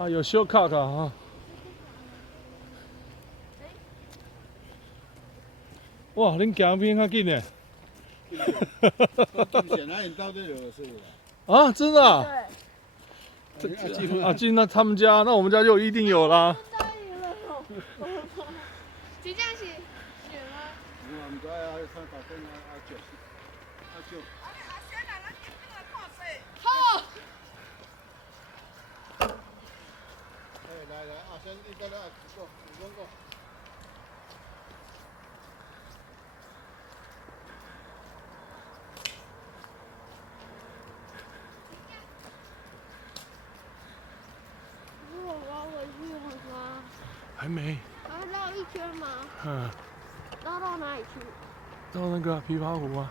啊，有修卡卡哈。哇，恁行变较紧呢。啊，真的、啊？对。阿金那他们家，那我们家就一定有啦。真正是雪吗？我唔知啊，看大灯啊，石。阿轩啊，咱今日来看水。好。来，阿轩，你在那过，你讲过。我回去了吗？还没。还要绕一圈吗？嗯。绕到哪里去？到那个琵琶湖啊。